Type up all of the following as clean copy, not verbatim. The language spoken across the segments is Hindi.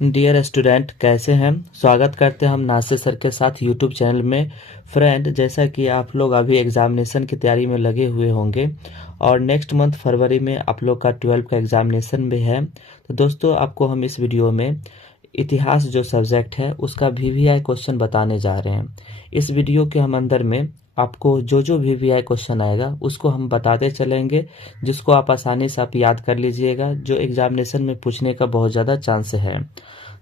डियर स्टूडेंट, कैसे हैं? स्वागत करते हैं हम नासिर सर के साथ यूट्यूब चैनल में। फ्रेंड, जैसा कि आप लोग अभी एग्जामिनेशन की तैयारी में लगे हुए होंगे और नेक्स्ट मंथ फरवरी में आप लोग का 12 का एग्जामिनेशन भी है। तो दोस्तों, आपको हम इस वीडियो में इतिहास जो सब्जेक्ट है उसका VVI क्वेश्चन बताने जा रहे हैं। इस वीडियो के हम अंदर में आपको जो जो VVI क्वेश्चन आएगा उसको हम बताते चलेंगे, जिसको आप आसानी से आप याद कर लीजिएगा, जो एग्जामिनेशन में पूछने का बहुत ज़्यादा चांस है।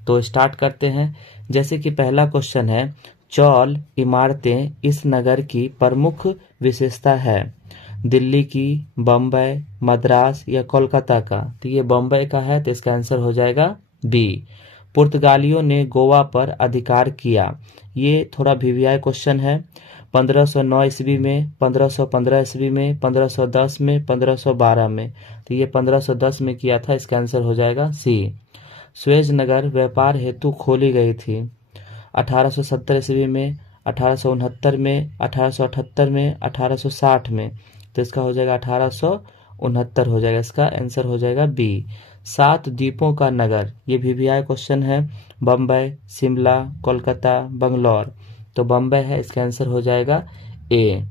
तो स्टार्ट करते हैं। जैसे कि पहला क्वेश्चन है, चौल इमारतें इस नगर की प्रमुख विशेषता है। दिल्ली की, बम्बई, मद्रास या कोलकाता का? तो ये बम्बई का है, तो इसका आंसर हो जाएगा बी। पुर्तगालियों ने गोवा पर अधिकार किया। ये थोड़ा VVI क्वेश्चन है। 1509 ईस्वी में, 1515 ईस्वी में, 1510 में, 1512 में? तो ये 1510 में किया था, इसका आंसर हो जाएगा सी। सुएज नगर व्यापार हेतु खोली गई थी। 1870 ईस्वी में, 1869 में, 1878 में, 1860 में? तो इसका हो जाएगा 1869 हो जाएगा, इसका आंसर हो जाएगा बी। 7 द्वीपों का नगर, ये VVI क्वेश्चन है। बम्बई, शिमला, कोलकाता, बंगलौर? तो बम्बई है, इसका आंसर हो जाएगा ए।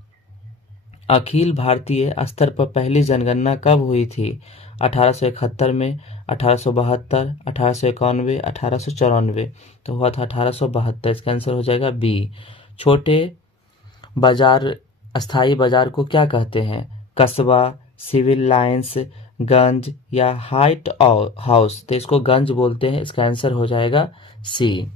अखिल भारतीय स्तर पर पहली जनगणना कब हुई थी? 1871 में, 1872, 1891, 1894? तो हुआ था 1872, इसका आंसर हो जाएगा बी। छोटे बाजार, अस्थाई बाजार को क्या कहते हैं? कस्बा, सिविल लाइंस, गंज या हाइट हाउस? तो इसको गंज बोलते हैं, इसका आंसर हो जाएगा सी।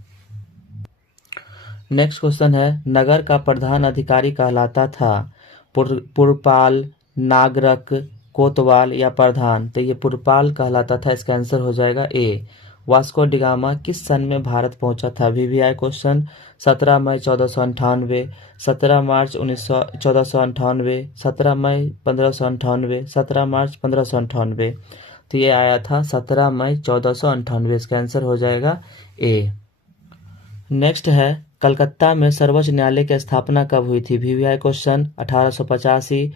नेक्स्ट क्वेश्चन है, नगर का प्रधान अधिकारी कहलाता था पुरपाल, नागरक, कोतवाल या प्रधान? तो ये पुरपाल कहलाता था, इसका आंसर हो जाएगा ए। वास्को डिगामा किस सन में भारत पहुंचा था? VVI question. 17 मई 1498, 17 मार्च 1498, 17 मई 1598, 17 मार्च 1598? तो ये आया था 17 मई 1498, इसका आंसर हो जाएगा ए। नेक्स्ट है, कलकत्ता में सर्वोच्च न्यायालय की स्थापना कब हुई थी? VVI question. 1885,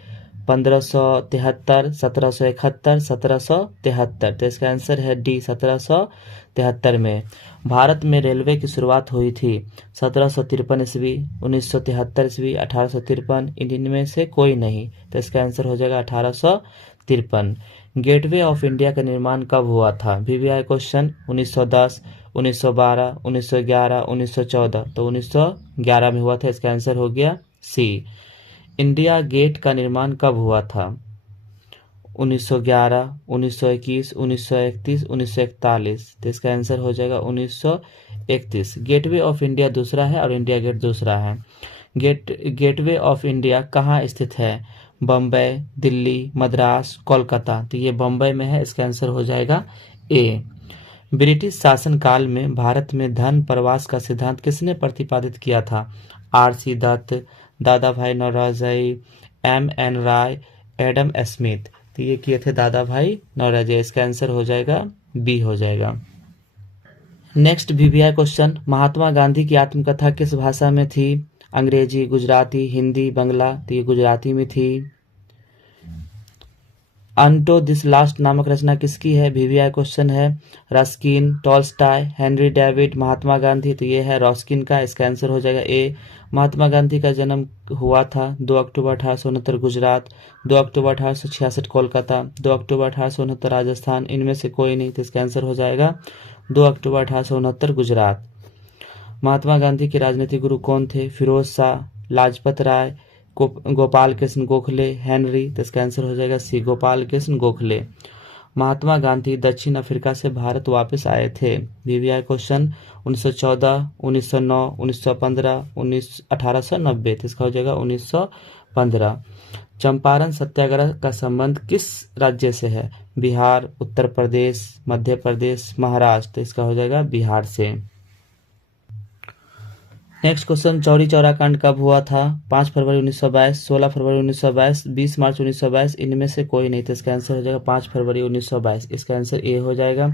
1573, 1771, 1773? तो इसका आंसर है डी, 1773 में। भारत में रेलवे की शुरुआत हुई थी 1753 ईस्वी, 1973 ईस्वी, 1853? इनमें से कोई नहीं, तो इसका आंसर हो जाएगा 1853। गेटवे ऑफ इंडिया का निर्माण कब हुआ था? VVI question. 1910, 1912, 1911, 1914? तो 1911 में हुआ था, इसका आंसर हो गया सी। इंडिया गेट का निर्माण कब हुआ था? 1911, 1921, 1931, 1941? तो इसका आंसर हो जाएगा 1931। गेटवे ऑफ इंडिया दूसरा है और इंडिया गेट दूसरा है। गेटवे ऑफ इंडिया कहाँ स्थित है? बम्बई, दिल्ली, मद्रास, कोलकाता? तो ये बम्बई में है, इसका आंसर हो जाएगा ए। ब्रिटिश शासनकाल में भारत में धन प्रवास का सिद्धांत किसने प्रतिपादित किया था? RC दत्त, दादा भाई नौरोजी, MN राय, एडम स्मिथ? तो ये किए थे दादा भाई नौरोजी, इसका आंसर हो जाएगा बी हो जाएगा। Next VVI question, Mahatma Gandhi की आत्मकथा किस भाषा में थी? अंग्रेजी, गुजराती, हिंदी, बंगला? तो ये गुजराती में थी। अंटो दिस लास्ट नामक रचना किसकी है? VVI क्वेश्चन है। Ruskin, Tolstoy, Henry David, Mahatma Gandhi? तो ये है रस्किन का, इसका आंसर हो जाएगा ए। महात्मा गांधी का जन्म हुआ था 2 अक्टूबर 1869 गुजरात, 2 अक्टूबर 1866 कोलकाता, 2 अक्टूबर 1869 राजस्थान? इनमें से कोई नहीं, तो इसका आंसर हो जाएगा 2 अक्टूबर 1869 गुजरात। महात्मा गांधी के राजनीतिक गुरु कौन थे? फिरोज शाह, लाजपत राय, गोपाल कृष्ण गोखले, हेनरी? तो इसका आंसर हो जाएगा सी, गोपाल कृष्ण गोखले। महात्मा गांधी दक्षिण अफ्रीका से भारत वापस आए थे। VVI question. 1914, 1909, 1915, 1890? तो इसका हो जाएगा 1915। चंपारण सत्याग्रह का संबंध किस राज्य से है? बिहार, उत्तर प्रदेश, मध्य प्रदेश, महाराष्ट्र? तो इसका हो जाएगा बिहार से। नेक्स्ट क्वेश्चन, चौरी चौरा कांड कब हुआ था? 5 फरवरी 1922, 16 फरवरी 1922, 20 मार्च 1922? इनमें से कोई नहीं, तो इसका आंसर हो जाएगा 5 फरवरी 1922, इसका आंसर ए हो जाएगा।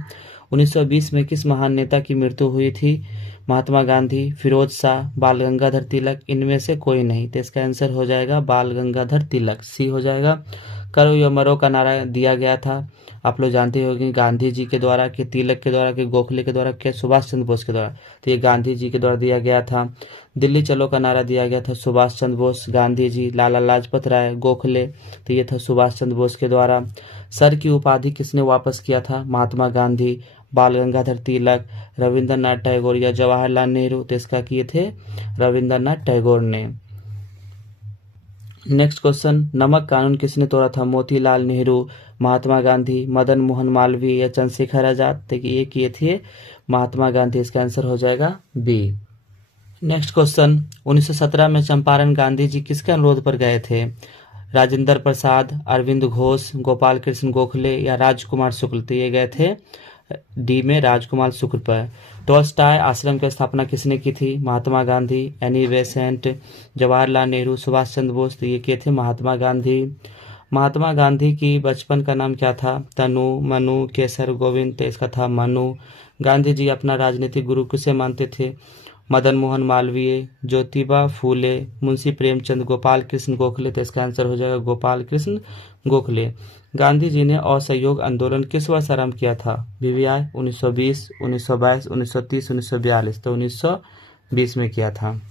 1920 में किस महान नेता की मृत्यु हुई थी? महात्मा गांधी, फिरोज शाह, बाल गंगाधर तिलक? इनमें से कोई नहीं, तो इसका आंसर हो जाएगा बाल गंगाधर तिलक, सी हो जाएगा। करो या मरो का नारा दिया गया था? आप लोग जानते होंगे गांधी जी के द्वारा, कि तिलक के द्वारा, कि गोखले के द्वारा, कि सुभाष चंद्र बोस के द्वारा। तो ये गांधी जी के द्वारा दिया गया था। दिल्ली चलो का नारा दिया गया था सुभाष चंद्र बोस, गांधी जी, लाला लाजपत राय, गोखले। तो ये था सुभाष चंद्र बोस के द्वारा। सर की उपाधि किसने वापस किया था? महात्मा गांधी, बाल गंगाधर तिलक, रविंद्रनाथ टैगोर या जवाहरलाल नेहरू। तो इसका किए थे रविंद्रनाथ टैगोर ने। नेक्स्ट क्वेश्चन, नमक कानून किसने तोड़ा था? मोतीलाल नेहरू, महात्मा गांधी, मदन मोहन मालवीय या चंद्रशेखर आजाद। तो ये किए थे महात्मा गांधी। इसका आंसर हो जाएगा बी। नेक्स्ट क्वेश्चन, 1917 में चंपारण गांधी जी किसके अनुरोध पर गए थे? राजेंद्र प्रसाद, अरविंद घोष, गोपाल कृष्ण गोखले या राजकुमार शुक्ल। तो ये गए थे डी में राजकुमार शुक्ल पर। टॉल्स्टॉय आश्रम की स्थापना किसने की थी? Mahatma Gandhi, Annie Besant, Jawaharlal Nehru, Subhash Chandra Bose. तो ये किए थे महात्मा गांधी। महात्मा गांधी की बचपन का नाम क्या था? तनु, मनु, केसर, गोविंद। तो इसका था मनु। गांधी जी अपना राजनीतिक गुरु किसे मानते थे? मदन मोहन मालवीय, ज्योतिबा फूले, मुंशी प्रेमचंद, गोपाल कृष्ण गोखले। तो इसका आंसर हो जाएगा गोपाल कृष्ण गोखले। गांधी जी ने असहयोग आंदोलन किस वर्ष आरंभ किया था? बीवीआई 1920, 1922, 1930, 1942। तो 1920 में किया था।